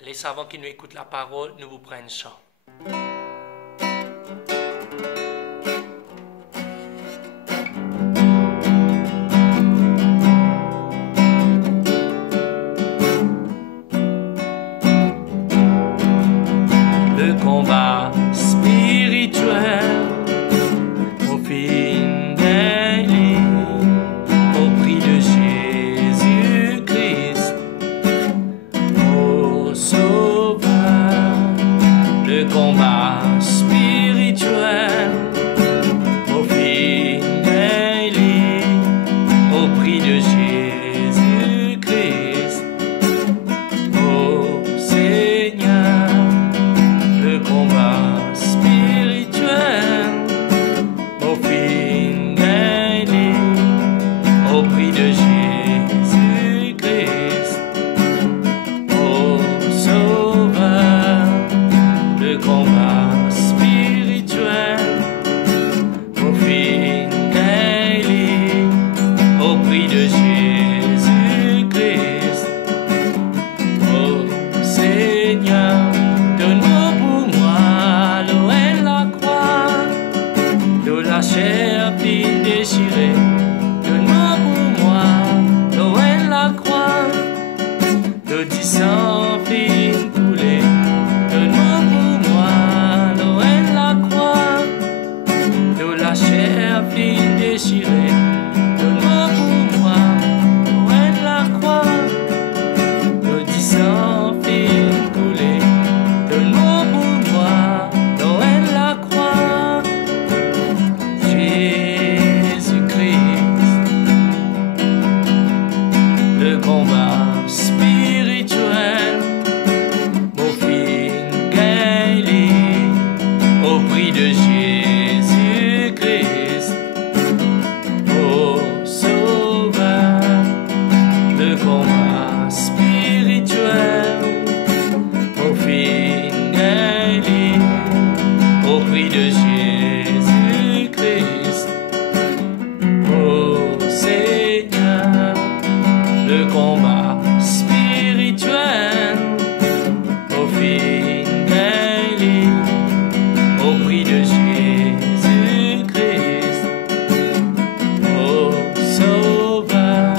Les savants qui nous écoutent la parole, nous vous prennent chant. Le combat spirituel au fidèle au prix de Jésus-Christ, au Sauveur. Le combat spirituel au fidèle au prix de Jésus-Christ, au Seigneur. Le combat spirituel au fidèle au prix de Jésus-Christ, au Sauveur. Le combat spirituel au fidèle au prix de Jésus-Christ, au Seigneur. Donne-moi pour moi l'eau et la croix, de la chair fine déchirée. Donne-moi pour moi l'eau et la croix, de du sang fine coulé. Donne-moi pour moi l'eau et la croix, de la chair fine déchirée. Donne-moi pour moi l'eau et la croix, de du sang fine coulé. Donne-moi pour moi l'eau et la croix, Jésus-Christ. Le combat spirituel au fidèle au prix de Jésus-Christ, au Sauveur. Le combat spirituel au fidèle au prix de Jésus-Christ, au Seigneur. Le combat spirituel au fidèle au prix de Jésus-Christ, au Sauveur.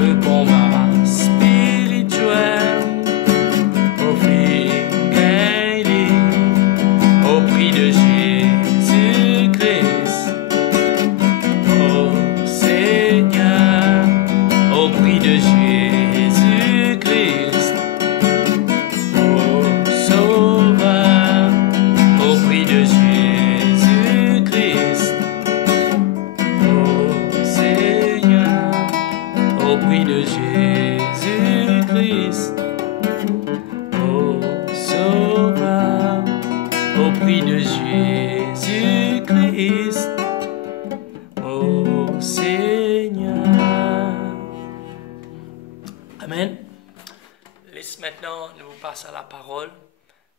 Le combat spirituel au fidèle au prix de Jésus-Christ, au Seigneur. Au prix de Jésus-Christ, au Sauveur. Au prix de Jésus-Christ, au Seigneur. Au prix de Jésus-Christ, au Sauveur. Au prix de Jésus-Christ, au Seigneur. Amen. Laisse maintenant nous passer à la parole.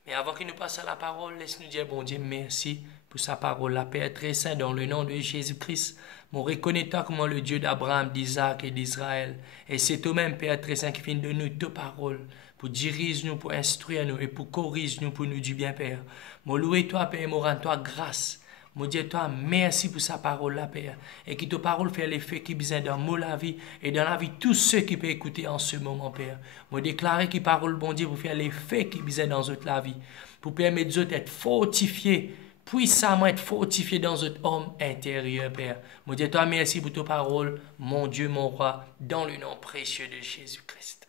Mais avant qu'il nous passe à la parole, laisse-nous dire, bon Dieu, merci pour sa parole. La Père très saint, dans le nom de Jésus-Christ, mon reconnaîtant comme le Dieu d'Abraham, d'Isaac et d'Israël. Et c'est toi-même, Père très saint, qui vient de nous ta parole, pour diriger nous, pour instruire nous et pour corriger nous, pour nous du bien, Père. Mon loué toi, Père, mon rends toi grâce. Mon Dieu, toi, merci pour sa parole, la Père. Et que ta parole fait l'effet qui besoin dans mon la vie et dans la vie de tous ceux qui peuvent écouter en ce moment, Père. Moi, déclarer que parole, bon Dieu, pour faire l'effet qui besoin dans notre la vie. Pour permettre aux autres d'être fortifiés, puissamment être fortifiés dans notre homme intérieur, Père. Mon Dieu, toi, merci pour ta parole, mon Dieu, mon roi, dans le nom précieux de Jésus-Christ.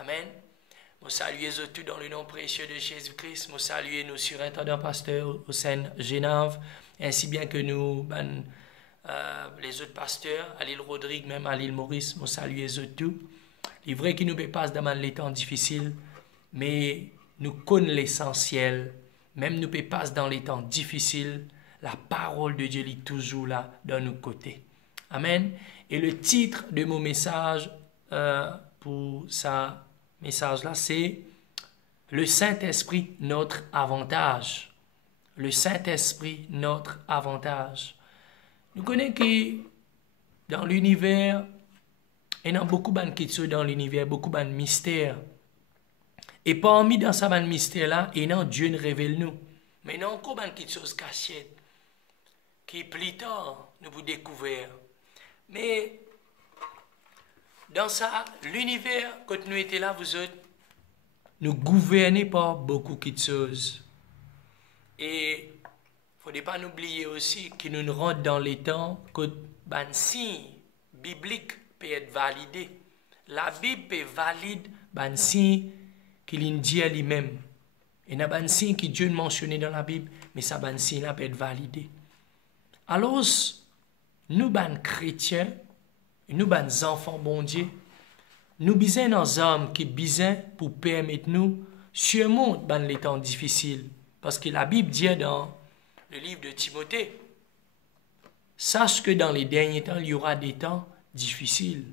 Amen. Nous saluons tout dans le nom précieux de Jésus-Christ. Nous saluons nos surintendants pasteurs au Seine-Genève, ainsi bien que nous, les autres pasteurs, à l'île Rodrigue, même à l'île Maurice. Nous saluons tout. Il est vrai qu'ils nous passent dans les temps difficiles, mais nous connaissons l'essentiel. Même nous passons dans les temps difficiles, la parole de Dieu est toujours là, dans nos côtés. Amen. Et le titre de mon message pour ça message-là, c'est le Saint-Esprit, notre avantage. Le Saint-Esprit, notre avantage. Nous connaissons que dans l'univers, il y a beaucoup de questions dans l'univers, beaucoup de mystères. Et parmi dans sa mystère là, et non, Dieu nous révèle nous. Mais non, comment quelque chose cachée qui plus tard nous vous découvrir. Mais dans ça, l'univers, quand nous étions là, vous autres, nous gouvernons par beaucoup de choses. Et il ne faudrait pas oublier aussi que nous rentrons dans les temps que ben, signe biblique peut être validé. La Bible peut valide ben, signe qu'il dit à lui-même. Et il y a un signe que Dieu mentionné dans la Bible, mais ça ben, signe peut être validé. Alors, nous, ben, chrétiens, nous, ben, enfants bon Dieu, nous besoin nos hommes qui besoin pour permettre nous surmonter ben, les temps difficiles. Parce que la Bible dit dans le livre de Timothée, sache que dans les derniers temps, il y aura des temps difficiles.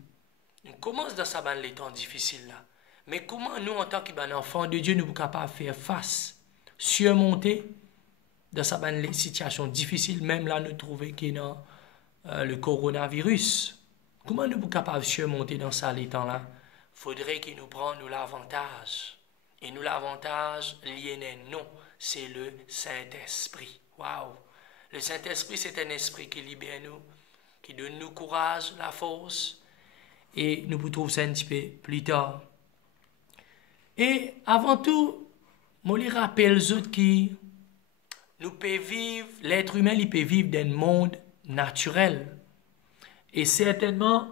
On commence dans ça, ben, les temps difficiles là. Mais comment nous, en tant qu'enfants de Dieu, nous sommes capables de faire face, surmonter dans ça, ben, les situations difficiles, même là, nous trouvons qu'il y a le coronavirus. Comment nous sommes capables de surmonter dans ça, les temps-là? Il faudrait qu'il nous prenne l'avantage. Et nous, l'avantage lié à nous, c'est le Saint-Esprit. Waouh! Le Saint-Esprit, c'est un esprit qui libère nous, qui donne nous courage, la force. Et nous vous trouvons ça un petit peu plus tard. Et avant tout, je les rappelle aux autres qui nous peut vivre, l'être humain, il peut vivre dans un monde naturel. Et certainement,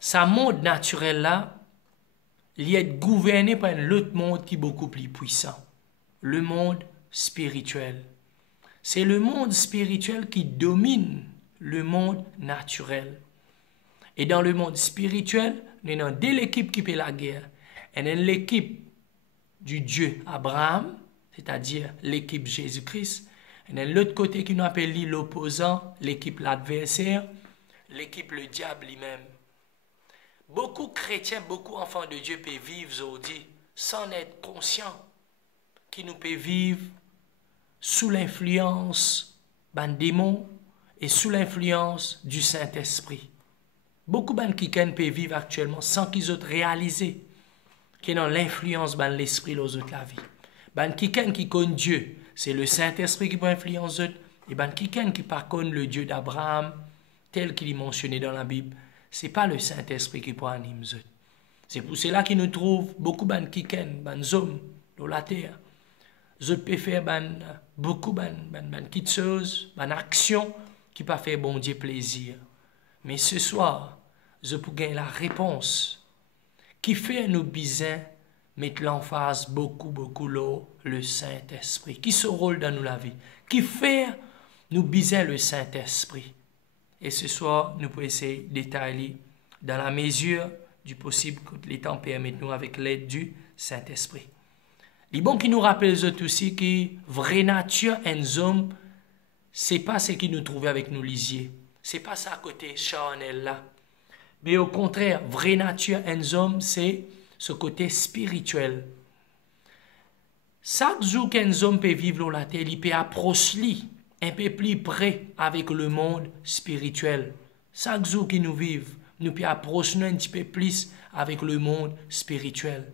ce monde naturel-là, il est gouverné par un autre monde qui est beaucoup plus puissant. Le monde spirituel. C'est le monde spirituel qui domine le monde naturel. Et dans le monde spirituel, nous avons deux équipes qui font la guerre. Il y a l'équipe du Dieu Abraham, c'est-à-dire l'équipe Jésus-Christ. Il y a l'autre côté qui nous appelle l'opposant, l'équipe l'adversaire, l'équipe le diable lui-même. Beaucoup de chrétiens, beaucoup d'enfants de Dieu peuvent vivre aujourd'hui sans être conscients qu'ils nous peuvent vivre sous l'influence d'un démon et sous l'influence du Saint-Esprit. Beaucoup de qui peuvent vivre actuellement sans qu'ils aient réalisé qu'ils ont l'influence de l'esprit aux autres la vie. Ben qui connaît Dieu, c'est le Saint-Esprit qui peut influencer eux. Et ben qui par contre le Dieu d'Abraham, tel qu'il est mentionné dans la Bible, c'est pas le Saint-Esprit qui peut animer eux. C'est pour cela qu'il nous trouve beaucoup de qui ben hommes dans la terre. Eux peuvent faire beaucoup de choses, actions qui peuvent faire bon Dieu plaisir. Mais ce soir, je peux gagner la réponse qui fait nous besoin mettre l'emphase beaucoup l'eau, le Saint-Esprit. Qui se rôle dans nous la vie? Qui fait nous besoin le Saint-Esprit? Et ce soir, nous pouvons essayer de détailler dans la mesure du possible que les temps permettent nous avec l'aide du Saint-Esprit. Les bons qui nous rappellent aussi que vraie nature en homme, c'est pas ce qui nous trouvait avec nos lisiers. C'est pas ça à côté charnel là. Mais au contraire, vraie nature en homme, c'est ce côté spirituel. Chaque jour qu'un homme peut vivre sur la terre, il peut approcher un peu plus près avec le monde spirituel. Chaque jour qu'il nous vivons, nous pouvons approcher un petit peu plus avec le monde spirituel.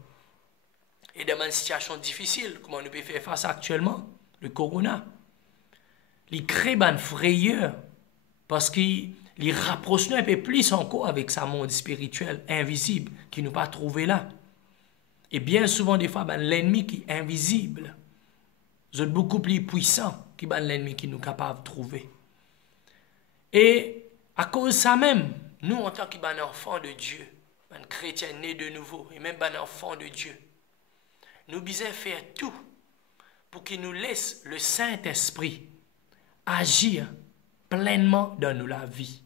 Et dans une situation difficile, comment nous pouvons faire face actuellement? Le corona. Il crée une frayeur parce qu'il rapproche nous un peu plus encore avec sa monde spirituel invisible qui nous pas trouvé là. Et bien souvent, des fois, l'ennemi qui est invisible, c'est beaucoup plus puissant que l'ennemi qui nous est capable de trouver. Et à cause de ça même, nous, en tant qu'enfants de Dieu, chrétiens nés de nouveau, et même enfants de Dieu, nous devons faire tout pour qu'il nous laisse le Saint-Esprit agir pleinement dans nous la vie.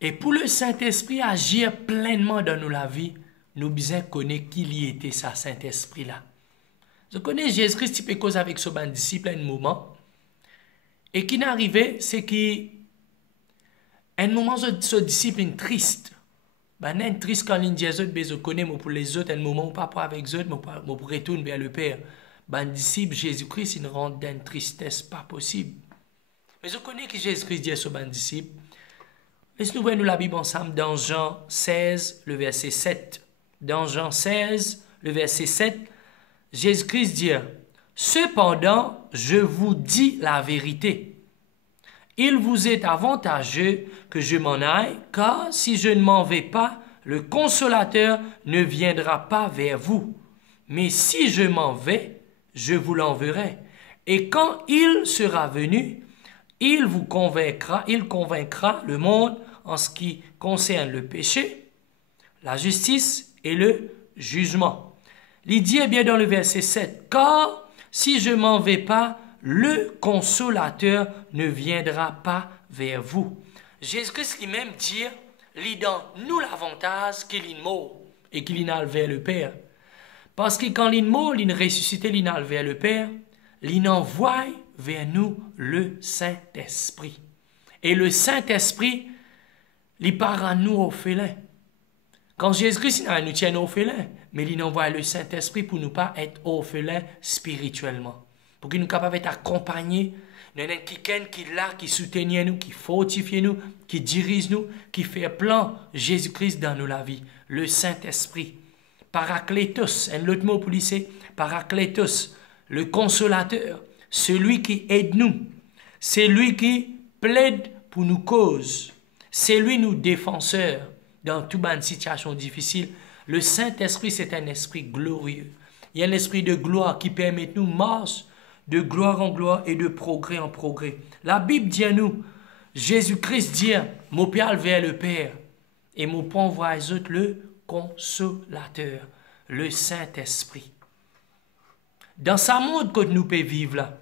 Et pour le Saint-Esprit agir pleinement dans nous la vie, nous devons connaître qui y était ça, Saint-Esprit-là. Je connais Jésus-Christ qui peut causer avec ce disciple à un moment. Et qui n'est arrivé, c'est qu'à un moment, ce disciple est triste. Ben, est triste quand il dit je connais, mais pour les autres, à un moment où pas avec eux, mais pour retourner vers le Père. Ben, disciple Jésus-Christ, il rentre dans une tristesse pas possible. Mais je connais que Jésus-Christ dit à ce disciple. Laisse-nous voir nous la Bible ensemble dans Jean 16, le verset 7. Dans Jean 16, le verset 7, Jésus-Christ dit, « Cependant, je vous dis la vérité. Il vous est avantageux que je m'en aille, car si je ne m'en vais pas, le Consolateur ne viendra pas vers vous. Mais si je m'en vais, je vous l'enverrai. Et quand il sera venu, il convaincra le monde en ce qui concerne le péché, la justice et le jugement. » Il dit bien dans le verset 7, « Car si je m'en vais pas, le Consolateur ne viendra pas vers vous. » Jésus-Christ lui-même dit, il donne nous l'avantage qu'il est mort et qu'il est vers le Père. Parce que quand il est mort, il est ressuscité, il est vers le Père, il envoie vers nous le Saint-Esprit. Et le Saint-Esprit, il part à nous orphelins. Quand Jésus-Christ nous tient orphelins, mais il envoie le Saint-Esprit pour nous pas être orphelins spirituellement. Pour qu'il nous capable d'être accompagnés, nous avons quelqu'un qui est là, qui soutient nous, qui fortifie nous, qui dirige nous, qui fait plan Jésus-Christ dans nos vies. Le Saint-Esprit. Paraclétos, un autre mot pour lycée, Paraclétos, le consolateur, celui qui aide nous, c'est lui qui plaide pour nos causes, c'est lui nous défenseur dans toute une situation difficile. Le Saint-Esprit, c'est un esprit glorieux. Il y a un esprit de gloire qui permet de nous marcher de gloire en gloire et de progrès en progrès. La Bible dit à nous, Jésus-Christ dit, mon Père vers le Père, et mon Père envoie les autres le Consolateur, le Saint-Esprit. Dans sa monde que nous pouvons vivre là,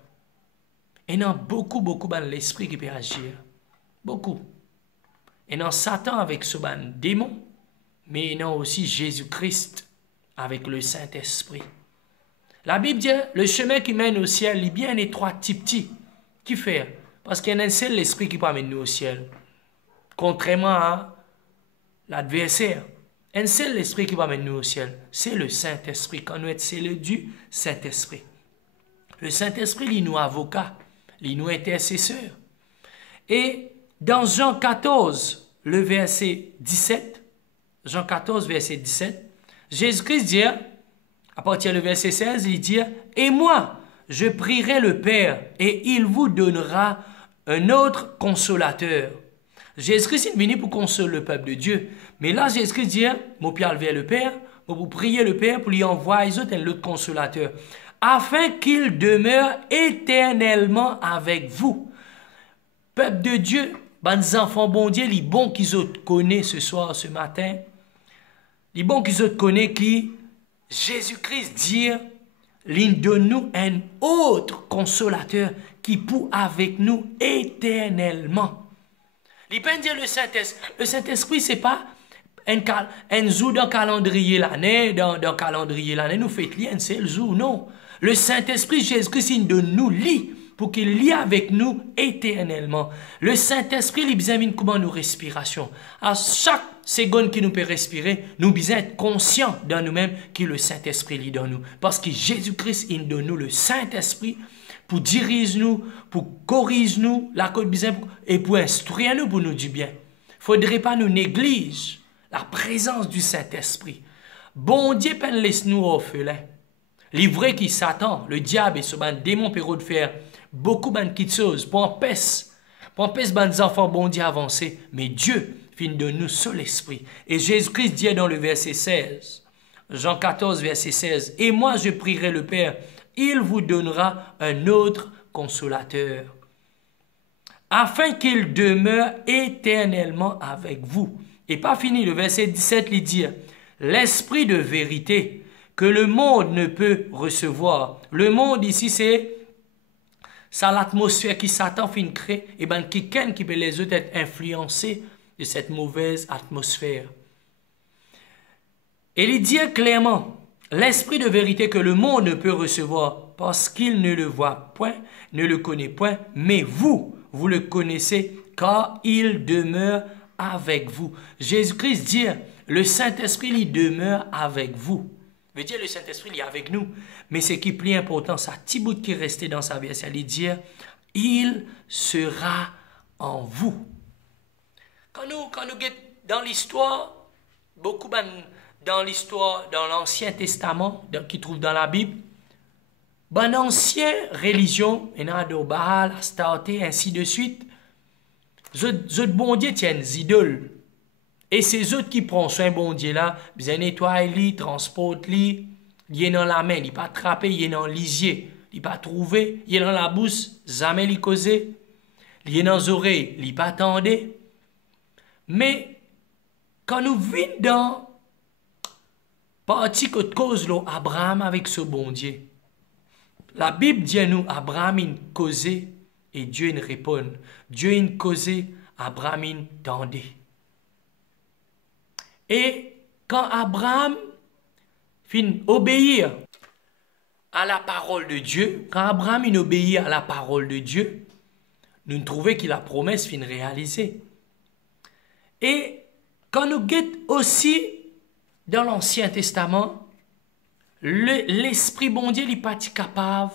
il y a beaucoup dans l'esprit qui peut agir. Beaucoup. Et dans Satan avec ce démon, mais il y a aussi Jésus-Christ avec le Saint-Esprit. La Bible dit, le chemin qui mène au ciel est bien étroit, petit. Qui fait? Parce qu'il y a un seul esprit qui peut amener nous au ciel. Contrairement à l'adversaire. Un seul esprit qui peut amener nous au ciel, c'est le Saint-Esprit. Quand nous sommes scellés du Saint-Esprit. Le Saint-Esprit, il nous avocat, il nous intercesseur. Et dans Jean 14, le verset 17, Jean 14, verset 17, Jésus-Christ dit, à partir du verset 16, il dit, « Et moi, je prierai le Père, et il vous donnera un autre consolateur. » Jésus-Christ est venu pour consoler le peuple de Dieu. Mais là, Jésus-Christ dit, « Mon Père vers le Père, vous priez le Père pour lui envoyer un autre consolateur, afin qu'il demeure éternellement avec vous. » Peuple de Dieu, les enfants bon Dieu, les bons qu'ils ont connus ce soir, ce matin, les bons qu'ils ont connus qui Jésus-Christ dit, il donne nous un autre consolateur qui pour avec nous éternellement. Il peut dire le Saint-Esprit. Le Saint-Esprit, ce n'est pas un jour dans le calendrier l'année, dans le calendrier l'année, nous fait rien, c'est le jour, non. Le Saint-Esprit, Jésus-Christ, il donne nous lit pour qu'il lie avec nous éternellement. Le Saint-Esprit, il examine comment nous respiration. À chaque seconde qui nous peut respirer, nous devons être conscients dans nous-mêmes que le Saint-Esprit lit dans nous. Parce que Jésus-Christ, il donne nous le Saint-Esprit pour diriger nous, pour corriger nous, la côte et pour instruire nous pour nous du bien. Il ne faudrait pas nous négliger la présence du Saint-Esprit. Bon Dieu peine laisse nous orphelins. Livré qui Satan, le diable et ce démon peut de faire beaucoup de choses pour empêcher les enfants bon Dieu avancer. Mais Dieu fin de nous seul esprit. Et Jésus-Christ dit dans le verset 16, Jean 14, verset 16, « Et moi je prierai le Père, il vous donnera un autre consolateur, afin qu'il demeure éternellement avec vous. » Et pas fini, le verset 17 lui dit, « L'esprit de vérité que le monde ne peut recevoir. » Le monde ici, c'est l'atmosphère qui Satan fin créer, et ben quelqu'un qui peut les autres être influencé de cette mauvaise atmosphère. Et il dit clairement, l'esprit de vérité que le monde ne peut recevoir, parce qu'il ne le voit point, ne le connaît point, mais vous le connaissez, car il demeure avec vous. Jésus-Christ dit, le Saint-Esprit, il demeure avec vous. Veut dire le Saint-Esprit, il est avec nous. Mais ce qui est plus important, c'est un petit bout qui est resté dans sa vie, c'est de dire, il sera en vous. Quand nous dans l'histoire, beaucoup dans l'histoire, dans l'Ancien Testament, qui trouve dans la Bible, dans l'ancienne religion, il y a de Baal, Astarté, ainsi de suite, les bon Dieu tiennent des idoles. Et ces autres qui prennent soin bon Dieu là, ils nettoient, ils transportent, ils sont dans la main, ils ne pas attraper, ils sont dans lisier, ils pas trouver, ils sont dans la bouche, jamais ils causer, ils sont dans les oreilles, ils pas attendre. Mais quand nous venons dans partie que cause Abraham avec ce bon Dieu, la Bible dit à nous, Abraham a causé et Dieu ne répond. Dieu a causé, Abraham a tendé. Et quand Abraham fin obéir à la parole de Dieu, quand Abraham a obéi à la parole de Dieu, nous trouvons que la promesse fin réalisée. Et quand nous guettons aussi dans l'Ancien Testament, l'Esprit bon Dieu n'est pas capable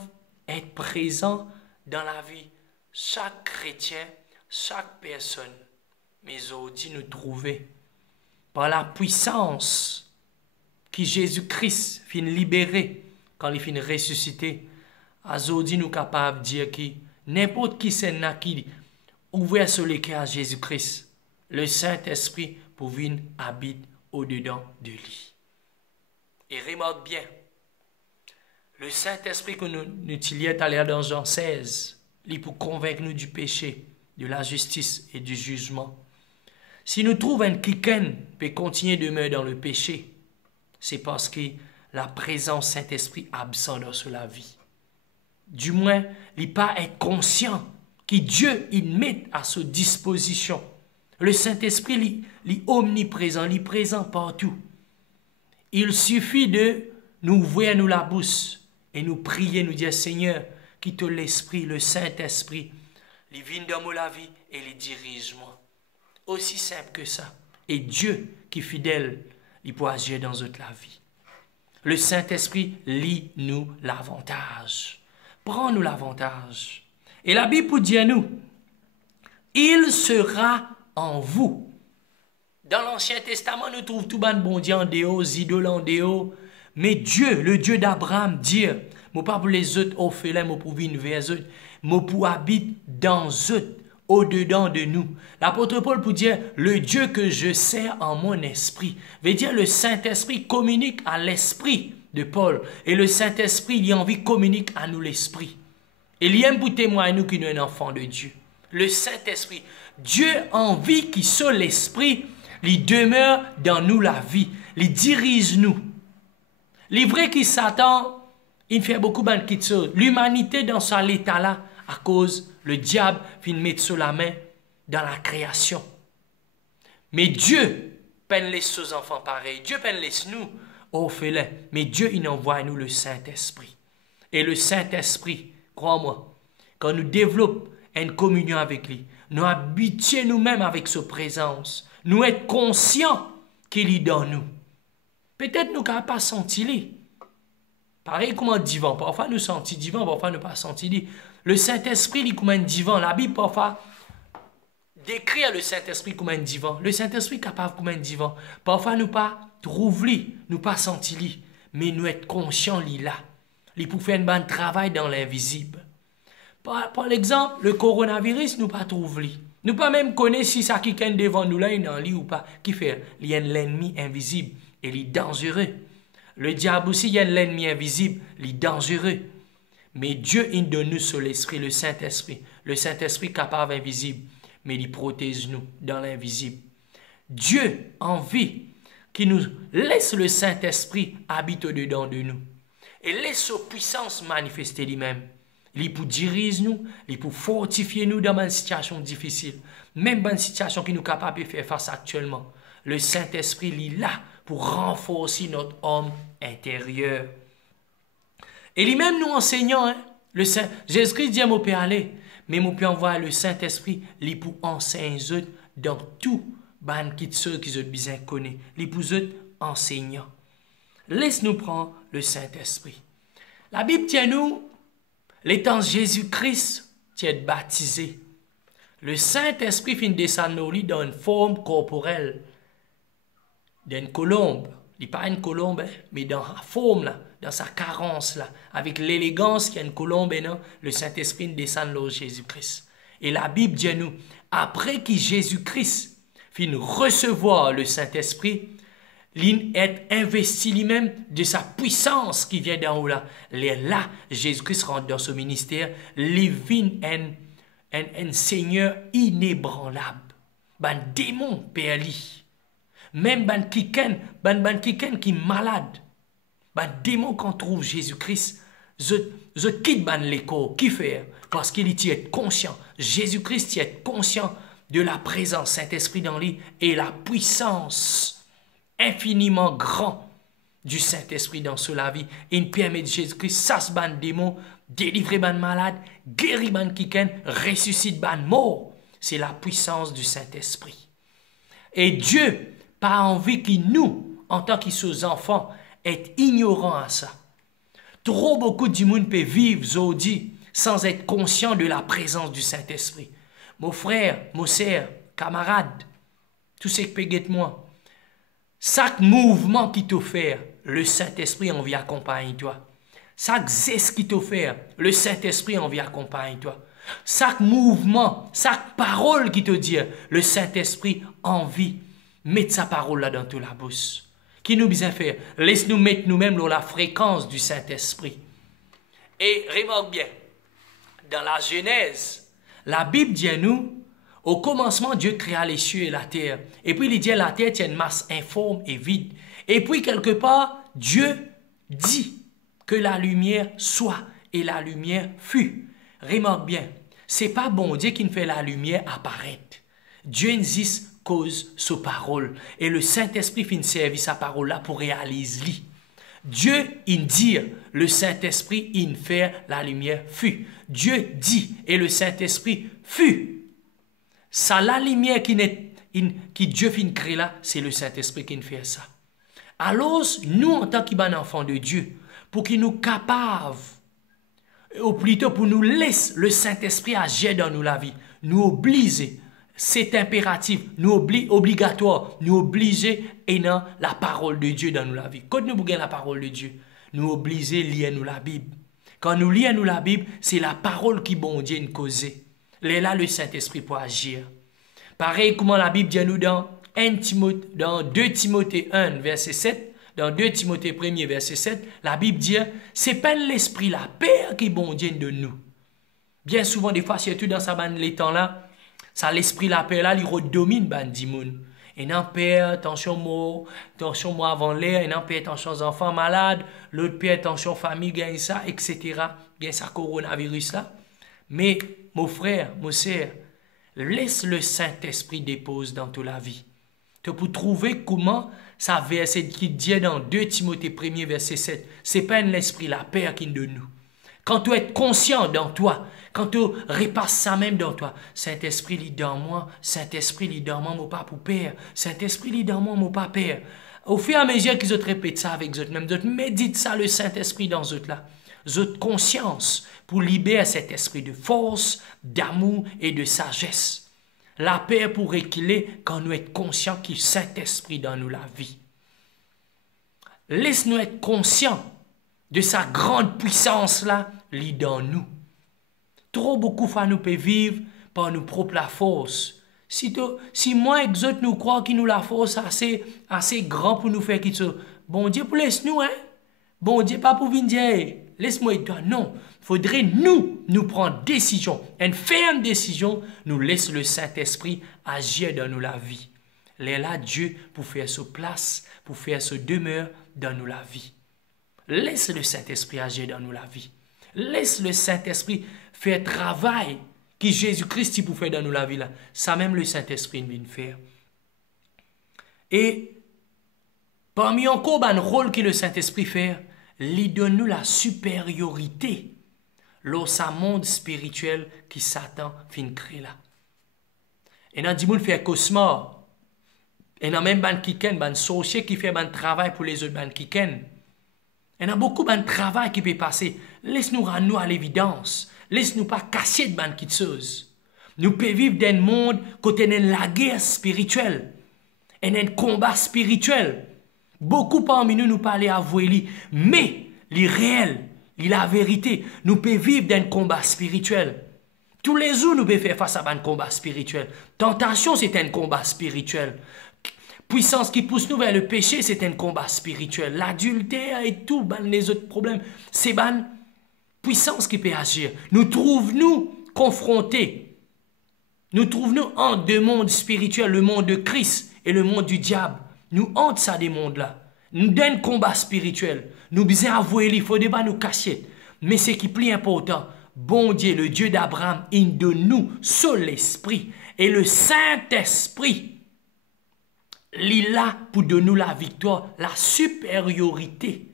d'être présent dans la vie. Chaque chrétien, chaque personne, mais aujourd'hui nous trouver par la puissance que Jésus-Christ fin libéré quand il fin ressuscité. Aujourd'hui nous capables de dire que n'importe qui c'est qui ouvert sur le cœur à Jésus-Christ, le Saint-Esprit pour venir habiter au-dedans de lui. Et remarque bien, le Saint-Esprit que nous utilisions tout à l'heure dans Jean 16, il pour convaincre nous du péché, de la justice et du jugement. Si nous trouvons un quelqu'un peut continuer de demeurer dans le péché, c'est parce que la présence Saint-Esprit est absente dans la vie. Du moins, il n'est pas être conscient que Dieu il met à sa disposition. Le Saint-Esprit il est omniprésent, il est présent partout. Il suffit de nous ouvrir nous la bouche et nous prier, nous dire Seigneur, quitte l'Esprit, le Saint-Esprit, il vient dans la vie et il dirige moi. Aussi simple que ça. Et Dieu qui est fidèle, il peut agir dans toute la vie. Le Saint-Esprit lit-nous l'avantage. Prends-nous l'avantage. Et la Bible dit à nous, il sera en vous. Dans l'Ancien Testament, nous trouvons tout ban bon Dieu en déo, idoles en déo. Mais Dieu, le Dieu d'Abraham, dit, moi pas pour les autres orphelins, moi pour venir vers eux, moi pour habiter dans eux, au-dedans de nous. L'apôtre Paul pour dire, le Dieu que je sers en mon esprit. Veut dire, le Saint-Esprit communique à l'esprit de Paul. Et le Saint-Esprit, il a envie communique à nous l'esprit. Et il aime pour témoigner nous qu'il est un enfant de Dieu. Le Saint-Esprit. Dieu a envie qu'il soit l'esprit, il demeure dans nous la vie, il dirige nous. Les vrais qui Satan, il fait beaucoup de choses. L'humanité dans son état là, à cause le diable vient mettre sur la main dans la création. Mais Dieu peine laisse aux enfants pareils. Dieu peine laisse nous orphelins. Mais Dieu il envoie nous le Saint-Esprit. Et le Saint-Esprit, crois-moi, quand nous développons une communion avec lui, nous habituons nous-mêmes avec sa présence. Nous être conscients qu'il est dans nous. Peut-être nous n'avons pas senti lui. Pareil comme un divan. Parfois nous sentons divan, parfois nous pas senti lui. Le Saint-Esprit il est comme un divan. La Bible parfois décrit le Saint-Esprit comme un divan. Le Saint-Esprit est capable comme un divan. Parfois nous pas trouve lui, nous pas senti lui, mais nous être conscients lui là. Il pour faire un bon travail dans l'invisible. Par exemple, le coronavirus nous pas trouve lui. Nous pas même connaître si ça qui est devant nous là, il est dans lui ou pas. Qui fait? Il y a l'ennemi invisible et il est dangereux. Le diable aussi, il y a l'ennemi invisible, il est dangereux. Mais Dieu, il donne nous sur l'esprit, le Saint-Esprit. Le Saint-Esprit capable invisible, mais il protège nous dans l'invisible. Dieu a envie qu'il nous laisse le Saint-Esprit habiter dedans de nous. Et laisse sa puissance manifester lui-même. Il pour diriger nous, il pour fortifier nous dans une situation difficile. Même dans une situation qui nous est capable de faire face actuellement. Le Saint-Esprit il est là pour renforcer notre homme intérieur. Et lui-même nous enseignant, hein, Jésus-Christ dit à mon Père aller, mais mon Père envoie le Saint-Esprit, il pour enseigner dans tout ban qui ceux qui ont besoin de connaître, il pour enseignant. Laisse-nous prendre le Saint-Esprit. La Bible tient nous, l'étant Jésus-Christ, tu es baptisé. Le Saint-Esprit finit descendre dans une forme corporelle d'une colombe. Il n'est pas une colombe, mais dans sa forme, là, dans sa carence, là, avec l'élégance qu'il y a une colombe, non, le Saint-Esprit descend là Jésus-Christ. Et la Bible dit à nous, après que Jésus-Christ finit recevoir le Saint-Esprit, il est investi lui-même de sa puissance qui vient d'en haut là. Là, Jésus-Christ rentre dans ce ministère, il vient un Seigneur inébranlable. Un démon perli. Même ban kiken qui est malade. Un démon qu'on trouve Jésus-Christ, je quitte ban l'écho. Qui fait? Parce qu'il est conscient. Jésus-Christ est conscient de la présence Saint-Esprit dans lui et la puissance infiniment grand du Saint-Esprit dans la vie. Il permet de Jésus-Christ, sasse ban démon, délivrer ban malade, guérir ban kiken, ressuscite ban mort. C'est la puissance du Saint-Esprit. Et Dieu, pas envie que nous, en tant que ses enfants, être ignorants à ça. Trop beaucoup de monde peut vivre aujourd'hui sans être conscient de la présence du Saint-Esprit. Mon frère, mon sœur, camarade, tout ce qui peut guetter moi. Chaque mouvement qui t'offre, le Saint-Esprit en vient accompagner toi. Chaque geste qui t'offre, le Saint-Esprit en vient accompagner toi. Chaque mouvement, chaque parole qui te dit, le Saint-Esprit en vie, mettre sa parole là dans toute la bouche. Qui nous besoin faire? Laisse-nous mettre nous-mêmes dans la fréquence du Saint-Esprit. Et remarque bien, dans la Genèse, la Bible dit à nous, au commencement, Dieu créa les cieux et la terre. Et puis il dit, la terre tient une masse informe et vide. Et puis quelque part, Dieu dit que la lumière soit et la lumière fut. Remarque bien, c'est pas bon Dieu qui ne fait la lumière apparaître. Dieu existe cause sa parole. Et le Saint-Esprit finit servir sa parole là pour réaliser. Dieu, il dit, le Saint-Esprit, il fait la lumière fut. Dieu dit, et le Saint-Esprit fut. Ça, la lumière qui Dieu finit créer là, c'est le Saint-Esprit qui fait ça. Alors, nous, en tant qu'enfants de Dieu, pour qu'il nous capable, ou plutôt pour nous laisser le Saint-Esprit agir dans nous la vie, nous obliger, c'est impératif, nous obligatoire, nous obliger et non la parole de Dieu dans nous la vie. Quand nous bougeons la parole de Dieu, nous obliger lire nous la Bible. Quand nous lisons la Bible, c'est la parole qui bon Dieu nous cause. Là, le Saint-Esprit pour agir. Pareil comment la Bible dit nous dans 2 Timothée 1, verset 7, dans 2 Timothée 1, verset 7, la Bible dit, c'est pas l'esprit, la paix qui bon Dieu de nous. Bien souvent, des fois, surtout dans sa bande les temps là, ça l'esprit, la paix là, il redomine bande dimoun. Et non, paix, attention moi avant l'air, et non, paix, attention aux enfants malades, l'autre paix, attention famille, gagne ça, etc. Bien ça, coronavirus là. Mais, mon frère, mon sœur, laisse le Saint-Esprit dépose dans toute la vie. Pour trouver comment ça verset qui dit dans 2 Timothée 1, verset 7, c'est pas l'esprit, la paix qui est de nous. Quand tu es conscient dans toi, quand tu repasses ça même dans toi, Saint-Esprit lit dans moi, Saint-Esprit lit dans moi, mon papa père, Saint-Esprit lit dans moi, mon papa père. Au fur et à mesure qu'ils répètent ça avec eux, même d'autres méditent ça, le Saint-Esprit dans eux là. Votre conscience pour libérer cet esprit de force, d'amour et de sagesse. La paix pour équilibrer quand nous sommes conscients qu'il y a Saint-Esprit dans nous la vie. Laisse-nous être conscients de sa grande puissance là, lit dans nous. Trop beaucoup de nous peut vivre par nos propres la force. Si moi et les autres nous croient qu'il nous la force assez grand pour nous faire quelque chose, bon Dieu pour laisse-nous, hein? Bon Dieu pas pour venir dire, laisse-moi et toi. Non, il faudrait nous prendre décision, une ferme décision, nous laisse le Saint-Esprit agir dans nous la vie. Là, Dieu pour faire sa place, pour faire sa demeure dans nous la vie. Laisse le Saint-Esprit agir dans nous la vie. Laisse le Saint-Esprit faire travail que Jésus-Christ pour faire dans nous la vie là. Ça même le Saint-Esprit vient faire. Et parmi encore un rôle que le Saint-Esprit fait, il donne nous la supériorité dans ce monde spirituel qui Satan fin créer là. Et dans le fait cosmos, et dans même ban kiken, ban sorcier qui fait ban travail pour les autres ban kiken. Il y a beaucoup de travail qui peut passer. Laisse-nous rendre à l'évidence. Laisse-nous pas casser de ban choses. Nous pouvons vivre dans un monde côté de la guerre spirituelle. Et un combat spirituel. Beaucoup parmi nous parlent avouer lui, mais les réels, la vérité, nous pouvons vivre dans un combat spirituel. Tous les jours, nous pouvons faire face à un combat spirituel. Tentation, c'est un combat spirituel. Puissance qui pousse nous vers le péché, c'est un combat spirituel. L'adultère et tout, les autres problèmes, c'est une puissance qui peut agir. Nous trouvons-nous confrontés. Nous trouvons-nous en deux mondes spirituels, le monde de Christ et le monde du diable. Nous hantons ça des mondes-là. Nous donnons un combat spirituel. Nous disons avouer, il faut pas nous cacher. Mais ce qui est plus important, bon Dieu, le Dieu d'Abraham, il donne nous seul l'Esprit. Et le Saint-Esprit, il est là pour donner nous la victoire, la supériorité.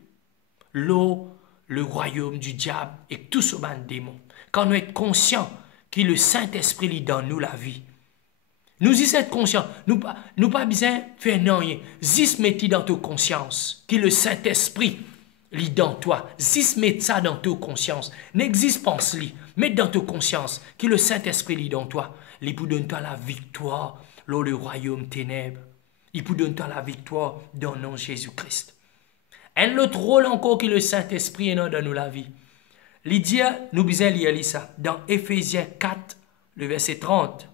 L'eau, le royaume du diable et tout ce bande démons. Quand nous sommes conscients que le Saint-Esprit lui donne nous la vie. Nous y sommes conscients. Nous pas besoin de faire rien. Zis mettez dans ta conscience que le Saint-Esprit lit dans toi. Zis mets ça dans ta conscience. N'existe pas lit. Mets dans ta conscience que le Saint-Esprit lit dans toi. Il peut donner toi la victoire dans le royaume ténèbres. Il peut donner toi la victoire dans le nom de Jésus-Christ. Un autre rôle encore que le Saint-Esprit est dans nous la vie. Lydia, nous besoin lire ça dans Éphésiens 4, le verset 30.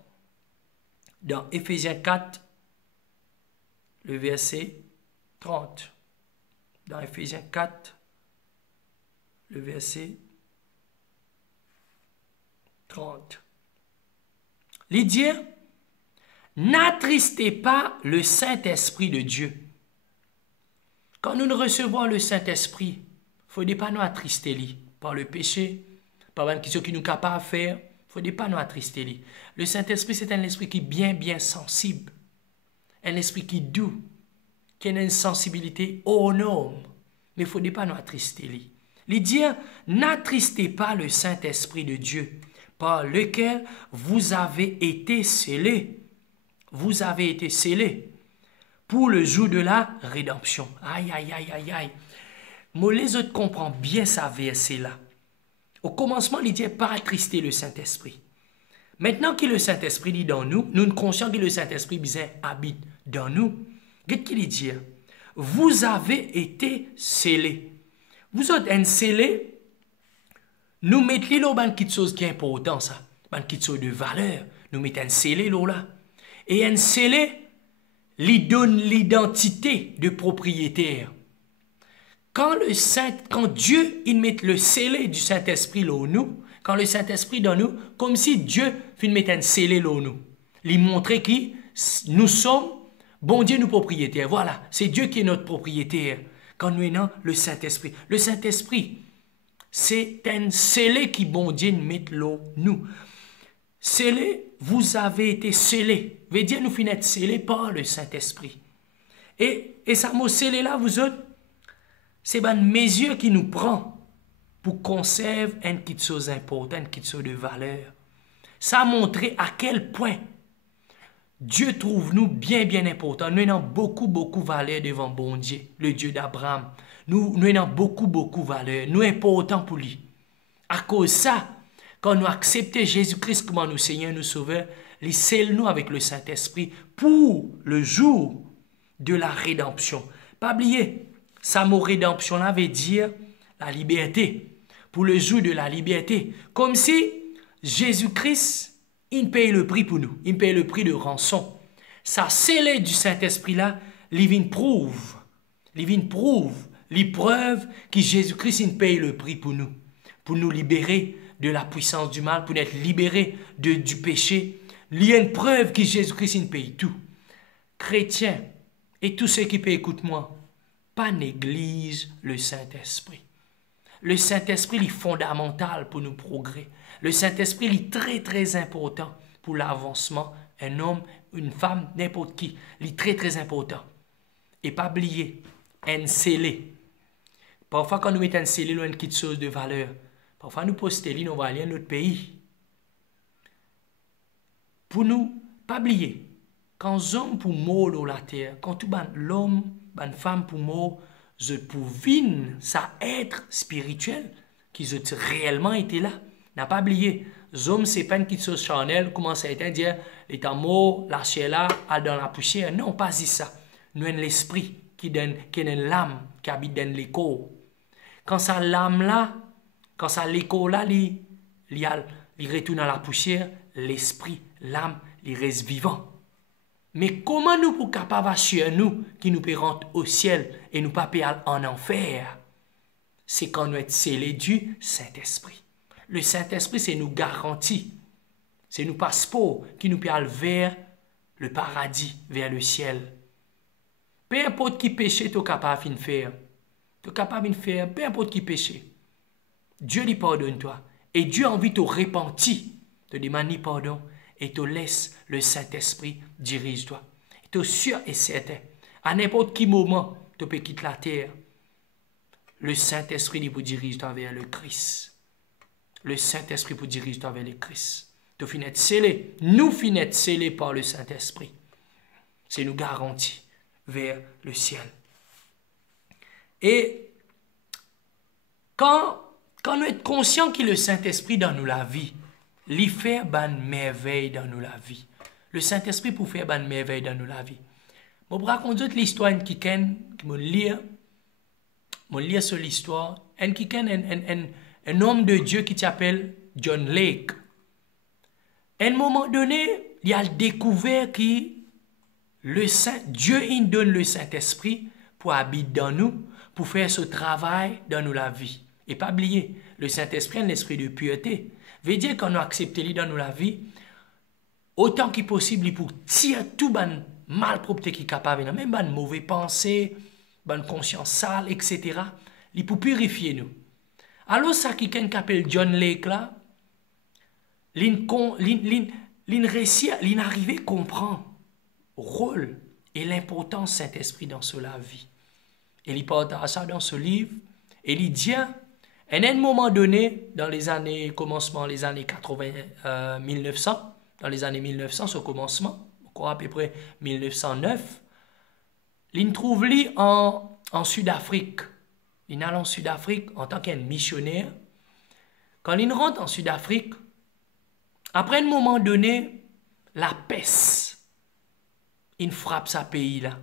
Dans Éphésiens 4, le verset 30. Dans Éphésiens 4, le verset 30. Lydia, n'attristez pas le Saint-Esprit de Dieu. Quand nous recevons le Saint-Esprit, il ne faut pas nous attrister lui, par le péché, par ce qui nous est capable de faire. Il ne faut pas nous attrister lui. Le Saint-Esprit, c'est un esprit qui est bien sensible. Un esprit qui est doux, qui a une sensibilité autonome. Mais il ne faut pas nous attrister lui. Il dit, n'attristez pas le Saint-Esprit de Dieu, par lequel vous avez été scellés. Vous avez été scellés pour le jour de la rédemption. Aïe. Moi, les autres comprennent bien ça verset-là. Au commencement, il dit pas attrister le Saint-Esprit. Maintenant que le Saint-Esprit dit dans nous, nous sommes conscients que le Saint-Esprit habite dans nous. Qu'est-ce qu'il dit? Vous avez été scellés. Vous êtes un scellé. Nous mettons là quelque chose qui est important, ça. Quelque chose de valeur. Nous mettons un scellé là. Et un scellé, lui donne l'identité de propriétaire. Quand Dieu il met le scellé du Saint-Esprit là nous, quand le Saint-Esprit dans nous, comme si Dieu met un scellé là nous, lui montrer que nous sommes, bon Dieu, nous propriétaires. Voilà, c'est Dieu qui est notre propriétaire. Quand nous avons le Saint-Esprit. Le Saint-Esprit, c'est un scellé qui bon Dieu met là nous. Scellé, vous avez été scellés. Veut dire nous finissons scellés par le Saint-Esprit. Et ça mot scellé là, vous autres, c'est une mesure qui nous prend pour conserver une petite chose importante, une petite chose de valeur. Ça a montré à quel point Dieu trouve nous bien important. Nous avons beaucoup de valeur devant bon Dieu, le Dieu d'Abraham. Nous avons beaucoup de valeur. Nous sommes importants pour lui. À cause de ça, quand nous acceptons Jésus-Christ comme nous Seigneur, nous Sauveur, il scelle nous avec le Saint-Esprit pour le jour de la rédemption. Pas oublier, ça mot rédemption là veut dire la liberté. Pour le jour de la liberté. Comme si Jésus-Christ, il paye le prix pour nous. Il paye le prix de rançon. Ça scellé du Saint-Esprit là, il vient prouve. Il preuve que Jésus-Christ, il paye le prix pour nous libérer de la puissance du mal, pour être libérés du péché. Il y a une preuve que Jésus-Christ, il paye tout. Chrétiens, et tous ceux qui peuvent écouter moi, pas néglige le Saint-Esprit. Le Saint-Esprit est fondamental pour nos progrès. Le Saint-Esprit est très important pour l'avancement. Un homme, une femme, n'importe qui, il est très important. Et pas oublier, un scellé. Parfois, quand nous mettons un scellé, nous avons une petite chose de valeur. Parfois, nous postons, nous va aller à notre pays. Pour nous, pas oublier, quand l'homme pour mourir sur la terre, quand tout l'homme, une femme pour mourir, je pour vivre ça être spirituel, qu'ils ont réellement été là. N'a pas oublié, l'homme, c'est pas une petite chose charnelle, comment ça a été dire, l'état mort, lâché là, dans la poussière. Non, pas dit ça. Nous avons l'esprit qui est une lame qui habite dans l'écho. Quand ça lame là, quand ça l'écho là, il retourne à la poussière, l'esprit, l'âme, il reste vivant. Mais comment nous pour capables assurer nous qui nous peut rentrer au ciel et nous pas payer en enfer? C'est quand nous sommes scellés du Saint-Esprit. Le Saint-Esprit, c'est nous garantie. C'est nous passeport qui nous peut aller vers le paradis, vers le ciel. Peu importe qui péché tu es capable de faire. Tu es capable de faire, peu importe qui péché. Dieu lui pardonne toi. Et Dieu a envie de te repentir, te demander pardon et te laisse le Saint-Esprit dirige toi. Tu es sûr et certain. À n'importe quel moment, tu peux quitter la terre. Le Saint-Esprit vous dirige toi vers le Christ. Le Saint-Esprit vous dirige toi vers le Christ. Tu finis être scellé. Nous finissons être scellés par le Saint-Esprit. C'est nous garanti vers le ciel. Et quand nous sommes conscients que le Saint-Esprit dans nous la vie, il fait une merveille dans nous la vie. Le Saint-Esprit pour faire une merveille dans nous la vie. Je vais raconter l'histoire qui me lire sur l'histoire. Un homme de Dieu qui s'appelle John Lake. À un moment donné, il a découvert que Dieu il donne le Saint-Esprit pour habiter dans nous, pour faire ce travail dans nous la vie. Et pas oublier, le Saint-Esprit est un esprit de pureté. Veut dire qu'on a accepté lui dans nous la vie, autant qu'il possible, pour tirer tout ban malpropreté qui est capable, même ban mauvais pensée, ban conscience sale, etc. Il pour purifier nous. Alors ça quelqu'un qui appelle John Lake là, il arrive à comprendre le rôle et l'importance du Saint-Esprit dans la vie. Et il partage ça dans ce livre. Et il dit, à un moment donné, dans les années, commencement, les années 80, 1900, dans les années 1900, ce commencement, encore à peu près 1909, il trouve lui en Sud-Afrique. Il est allé en Sud-Afrique en tant qu'un missionnaire. Quand il rentre en Sud-Afrique, après un moment donné, la peste, il frappe sa pays là.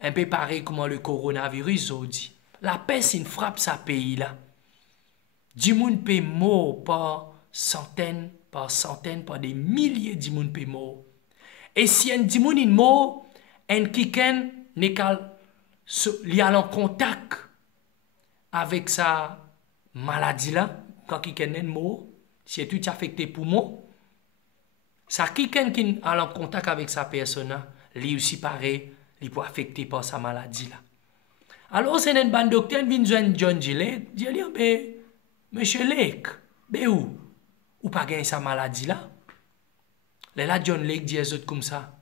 Un peu pareil comme le coronavirus, on dit. La peste, il frappe sa pays là. Du monde peut mort par centaines, par des milliers de monde peut mort. Et si un du monde est mort, un quelqu'un n'est qu'à en contact avec sa maladie là, quand quelqu'un est mort, si est tout affecté poumon, ça quelqu'un qui est en contact avec sa personne, lui aussi pareil, il peut affecter par sa maladie là. Alors c'est un bon docteur qui vient joindre John Lake, dit lui, Monsieur Lake, où? Ou pas gagner sa maladie là? Là John Lake dit aux autres comme ça.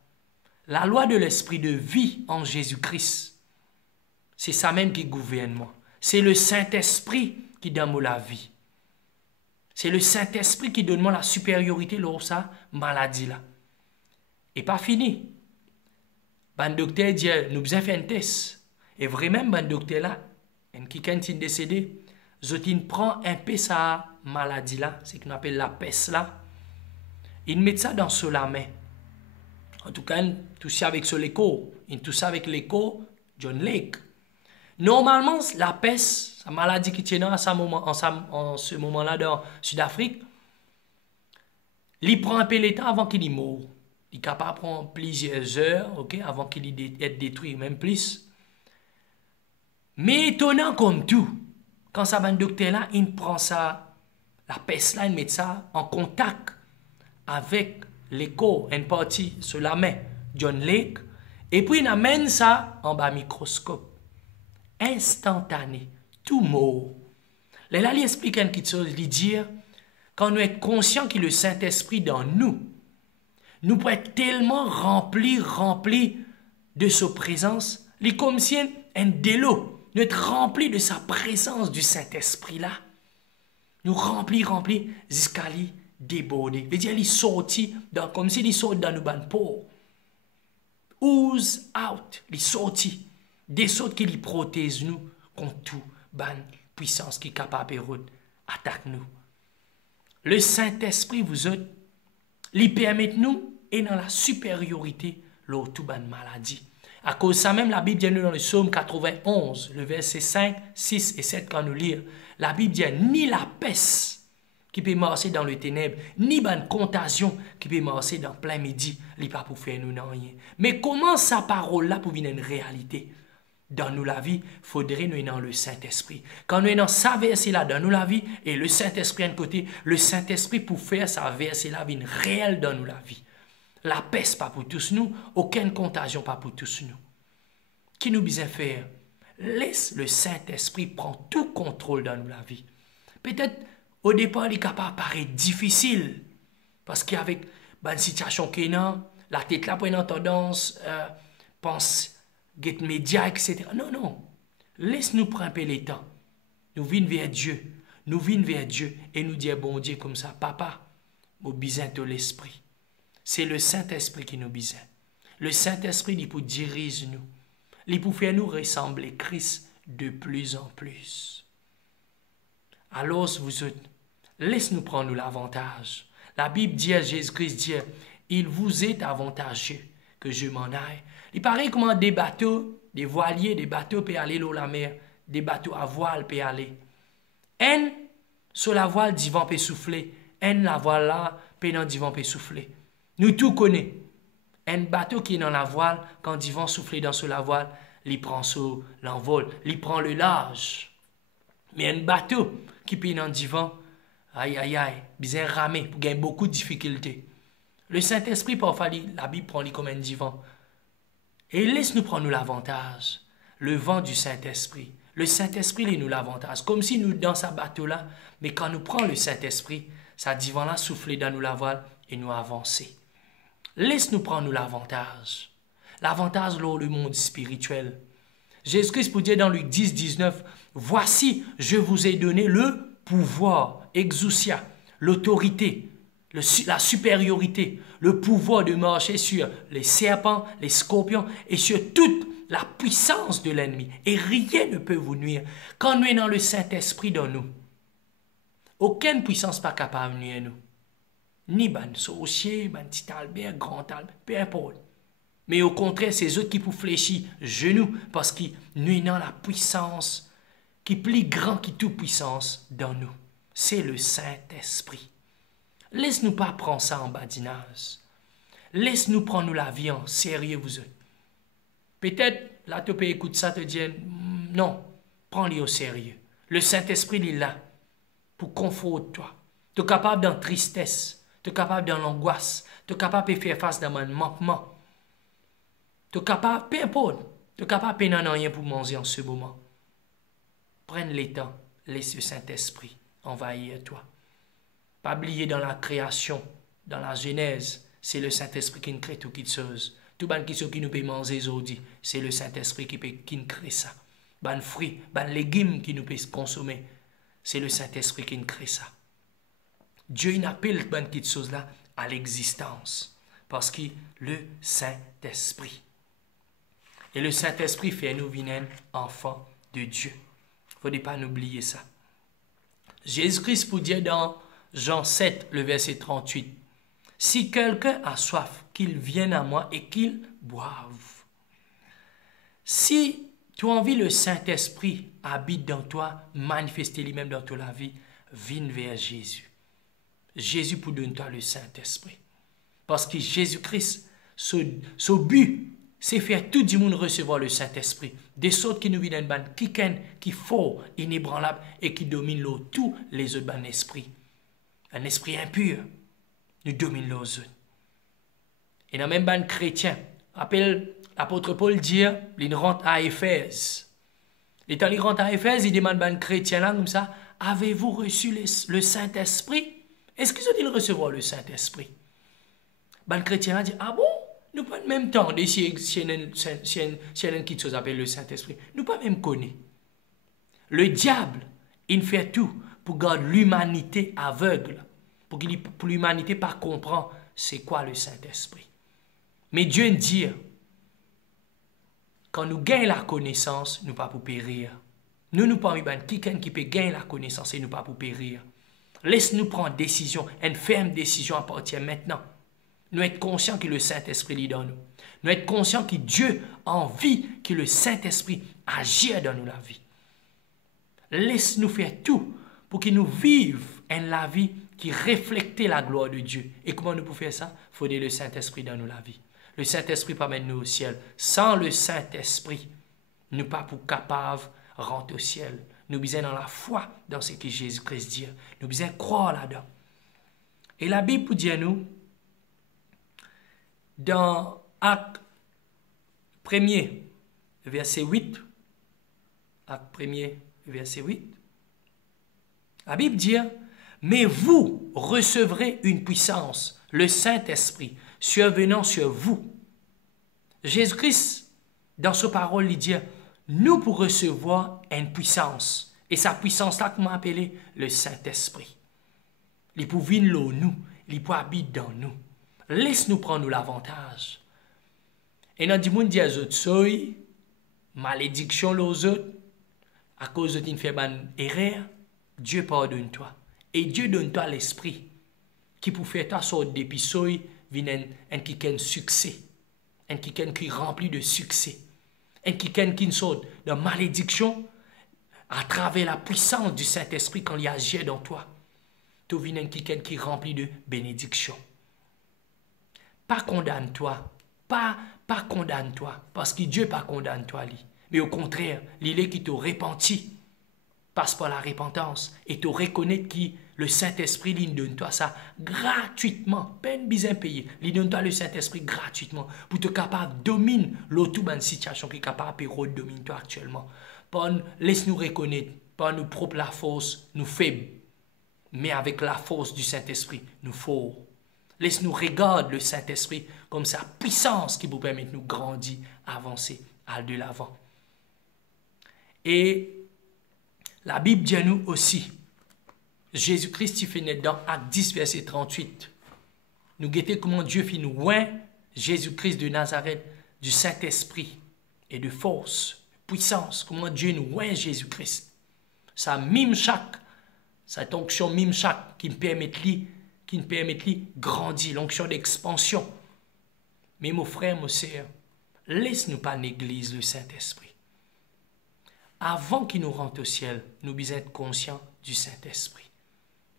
La loi de l'esprit de vie en Jésus-Christ, c'est ça même qui gouverne moi. C'est le Saint-Esprit qui donne moi la vie. C'est le Saint-Esprit qui donne moi la supériorité lors sa maladie là. Et pas fini. Le docteur dit, nous besoin faire un test. Et vraiment, le docteur là, qui est décédé, il prend un peu sa maladie là, ce qu'on appelle la peste là. Il met ça dans la main. En tout cas, tout ça avec l'écho. Il tout ça avec l'écho John Lake. Normalement, la peste, sa maladie qui tient en ce moment-là dans Sud-Afrique, il prend un peu l'état avant qu'il y meure. Il est capable de prendre plusieurs heures, avant qu'il ait détruit, même plus. Mais étonnant comme tout, quand ça va un docteur là, il prend ça, la peste là, il met ça en contact avec l'écho, une partie sur la main, John Lake, et puis il amène ça en bas microscope. Instantané, tout mort. Là, il explique une petite chose, il dit, quand nous sommes conscients que le Saint-Esprit dans nous pouvons être tellement remplis de sa présence, il est comme si un délo. Nous être remplis de sa présence du Saint-Esprit là. Nous remplis, jusqu'à lui déborder. Veut dire, il sortit, comme s'il sort dans nos bandes peau. Ooze out, il sortit. Des sortes qui lui protègent nous contre tout ban puissance qui est capable de attaquer nous. Le Saint-Esprit vous autres, lui permet nous et dans la supériorité lors tout ban maladie. À cause de ça même, la Bible dit nous dans le psaume 91, le verset 5, 6 et 7, quand nous lisons, la Bible dit ni la peste qui peut marcher dans le ténèbre, ni une contagion qui peut marcher dans plein midi, il pas pour faire nous rien. Mais comment sa parole-là pour venir une réalité? Dans nous la vie, faudrait nous dans le Saint-Esprit. Quand nous sommes dans sa verset-là, dans nous la vie, et le Saint-Esprit à un côté, le Saint-Esprit pour faire sa verset-là, une réelle dans nous la vie. La peste pas pour tous nous, aucune contagion pas pour tous nous. Qui nous besoin faire? Laisse le Saint-Esprit prendre tout contrôle dans nous la vie. Peut-être au départ, il est capable de paraître difficile. Parce qu'avec une situation qu'il y a, la tête là pour une tendance, pense, get média, etc. Non, non. Laisse-nous prendre un peu les temps. Nous venons vers Dieu. Nous venons vers Dieu et nous dire, bon Dieu, comme ça, papa, nous besoin de l'Esprit. C'est le Saint-Esprit qui nous besoin. Le Saint-Esprit, il pour diriger nous. Il pour faire nous ressembler Christ de plus en plus. Alors, vous autres, laisse-nous prendre l'avantage. La Bible dit à Jésus-Christ, dit, il vous est avantageux que je m'en aille. Il paraît comment des bateaux, des voiliers, des bateaux peuvent aller dans la mer, des bateaux à voile peuvent aller. Un, sur la voile, du vent peut souffler. Un, la voile là, peut dans du vent peut souffler. Nous tout connaissons. Un bateau qui est dans la voile, quand du vent souffle dans sur la voile, il prend sur l'envol, il prend le large. Mais un bateau qui peut dans du vent, aïe, aïe, aïe, bien ramé, pour gagner beaucoup de difficultés. Le Saint-Esprit, parfois, la Bible prend comme un divan. Et laisse-nous prendre l'avantage, le vent du Saint-Esprit. Le Saint-Esprit, il nous l'avantage. Comme si nous, dans ce bateau-là, mais quand nous prenons le Saint-Esprit, ça divan-là souffler dans nous la voile et nous avancer. Laisse-nous prendre l'avantage. L'avantage, là, le monde spirituel. Jésus-Christ pour dire dans Luc 10, 19, « Voici, je vous ai donné le pouvoir, exousia, l'autorité, la supériorité, le pouvoir de marcher sur les serpents, les scorpions et sur toute la puissance de l'ennemi. Et rien ne peut vous nuire. Quand nous sommes dans le Saint-Esprit dans nous, aucune puissance n'est pas capable de nuire nous. Ni ban sorcier, ban petit Albert, grand Albert, peu importe. Mais au contraire, c'est eux qui pour fléchir genoux parce qu'ils nous dans la puissance qui est plus grand que toute puissance dans nous. C'est le Saint-Esprit. Laisse-nous pas prendre ça en badinage. Laisse-nous prendre la vie en sérieux, vous autres. Peut-être, là, tu peux écouter ça, te dire, non, prends-le au sérieux. Le Saint-Esprit, il est là pour conforter toi. Tu es capable dans la tristesse, tu es capable dans l'angoisse, tu es capable de faire face à un manquement. Tu es capable, peu importe, tu es capable de faire rien pour manger en ce moment. Prenne le temps, laisse le Saint-Esprit envahir toi. Pas oublier dans la création, dans la Genèse, c'est le Saint-Esprit qui crée toutes les choses. Tout ban qui nous peut manger aujourd'hui, c'est le Saint-Esprit qui crée ça. Ban fruits, ban légumes qui nous peut consommer, c'est le Saint-Esprit qui crée ça. Dieu il appelle ban qui choses là à l'existence parce que le Saint-Esprit. Et le Saint-Esprit fait nous venir enfants de Dieu. Il ne faut pas oublier ça. Jésus-Christ pour dire dans Jean 7, le verset 38, « Si quelqu'un a soif, qu'il vienne à moi et qu'il boive. » Si tu as envie le Saint-Esprit habite dans toi, manifester lui-même dans toute la vie, viens vers Jésus. Jésus pour donner toi le Saint-Esprit. Parce que Jésus-Christ, son but, c'est faire tout le monde recevoir le Saint-Esprit. Des sortes qui nous viennent d'un qui fort, inébranlable et qui domine tous les autres esprits. Un esprit impur nous domine les autres. Et dans même ban chrétien, appelle l'apôtre Paul dire, il rentre à Éphèse. Et quand il rentre à Éphèse, il demande ban chrétien là comme ça, avez-vous reçu le Saint-Esprit? Est-ce qu'ils ont-ils recevoir le Saint-Esprit? Ban chrétien là dit, ah bon? Nous pas en même temps, si un qui chose appelle le Saint-Esprit, nous pas même connaître. Le diable, il fait tout pour garder l'humanité aveugle, pour l'humanité pas comprendre c'est quoi le Saint-Esprit. Mais Dieu dit, quand nous gagnons la connaissance, nous pas pour périr. Nous pas quelqu'un qui peut gagner la connaissance et nous pas pour périr. Laisse-nous prendre décision, une ferme décision à partir maintenant. Nous être conscients que le Saint-Esprit lit dans nous. Nous être conscients que Dieu a envie que le Saint-Esprit agisse dans nous la vie. Laisse-nous faire tout pour que nous vivions la vie qui reflète la gloire de Dieu. Et comment nous pouvons faire ça? Il faut le Saint-Esprit dans nous la vie. Le Saint-Esprit permet nous au ciel. Sans le Saint-Esprit, nous ne sommes pas capables de rentrer au ciel. Nous sommes dans la foi, dans ce que Jésus-Christ dit. Nous sommes croire là-dedans. Et la Bible dit à nous, dans Acte 1er, verset 8, Acte 1er, verset 8, la Bible dit, mais vous recevrez une puissance, le Saint-Esprit, survenant sur vous. Jésus-Christ, dans sa parole, il dit, nous pour recevoir une puissance. Et sa puissance-là, qu'on m'a appelé le Saint-Esprit. Il peut venir là nous, il peut habiter dans nous. Laisse-nous prendre l'avantage. Et dans le monde dit aux autres, soy, malédiction aux autres, à cause d'une faible erreur, Dieu pardonne toi. Et Dieu donne toi l'esprit qui pour faire toi sorte depuis soy, vient un qui a un succès, un qui rempli de succès, un qui sorte de malédiction à travers la puissance du Saint-Esprit quand il agit dans toi. Tu viens un qui rempli de bénédiction. Pas condamne-toi, pas condamne-toi, parce que Dieu pas condamne-toi, mais au contraire, il est qui te repentit, passe par la repentance, et te reconnaître que le Saint-Esprit, il donne toi ça gratuitement, peine bien payé, il donne toi le Saint-Esprit gratuitement, pour te capable de dominer l'autre situation qui est capable de dominer toi actuellement. Laisse-nous reconnaître, pas nous propre la force, nous faibles, mais avec la force du Saint-Esprit, nous forts. Laisse-nous regarder le Saint-Esprit comme sa puissance qui vous permet de nous grandir, avancer, aller de l'avant. Et la Bible dit à nous aussi, Jésus-Christ il fait naître dans Acte 10, verset 38. Nous guettons comment Dieu fait nous oint Jésus-Christ de Nazareth du Saint-Esprit et de force, de puissance. Comment Dieu nous oint Jésus-Christ. Ça mime chaque, cette onction mime chaque qui nous permet de grandir, l'onction d'expansion. Mais mon frère, mon sœur, laisse-nous pas négliger le Saint-Esprit. Avant qu'il nous rentre au ciel, nous devons être conscients du Saint-Esprit.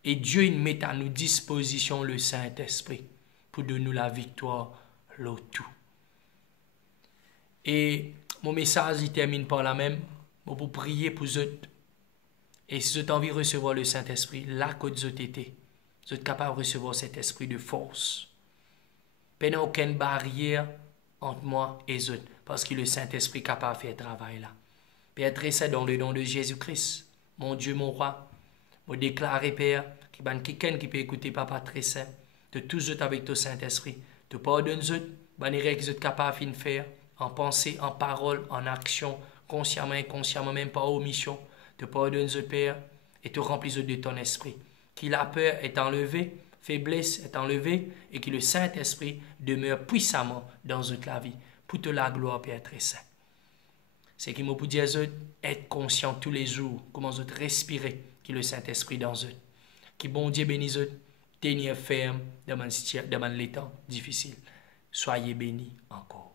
Et Dieu il met à nous disposition le Saint-Esprit pour donner nous la victoire, le tout. Et mon message il termine par la même, pour prier pour eux. Et si vous avez envie de recevoir le Saint-Esprit, là que vous êtes, vous êtes capable de recevoir cet esprit de force. Il n'y a aucune barrière entre moi et eux, parce que le Saint-Esprit est capable de faire le travail là. Père, très dans le nom de Jésus-Christ, mon Dieu, mon roi, je déclare, Père, qu'il y a quelqu'un qui peut écouter Papa très saint, de tous eux avec ton Saint-Esprit, te pardonne eux, manière qu'ils sont capables de faire, en pensée, en parole, en action, consciemment, inconsciemment, même pas omission, te pardonne eux, Père, et te remplis eux de ton esprit. Que la peur est enlevée, faiblesse est enlevée, et que le Saint-Esprit demeure puissamment dans toute la vie, pour te la gloire, Père très saint. C'est qu'il m'a pour dire être conscient tous les jours, comment vous respirer, que le Saint-Esprit dans eux. Que bon Dieu bénisse eux, tenir ferme dans les temps difficiles. Soyez bénis encore.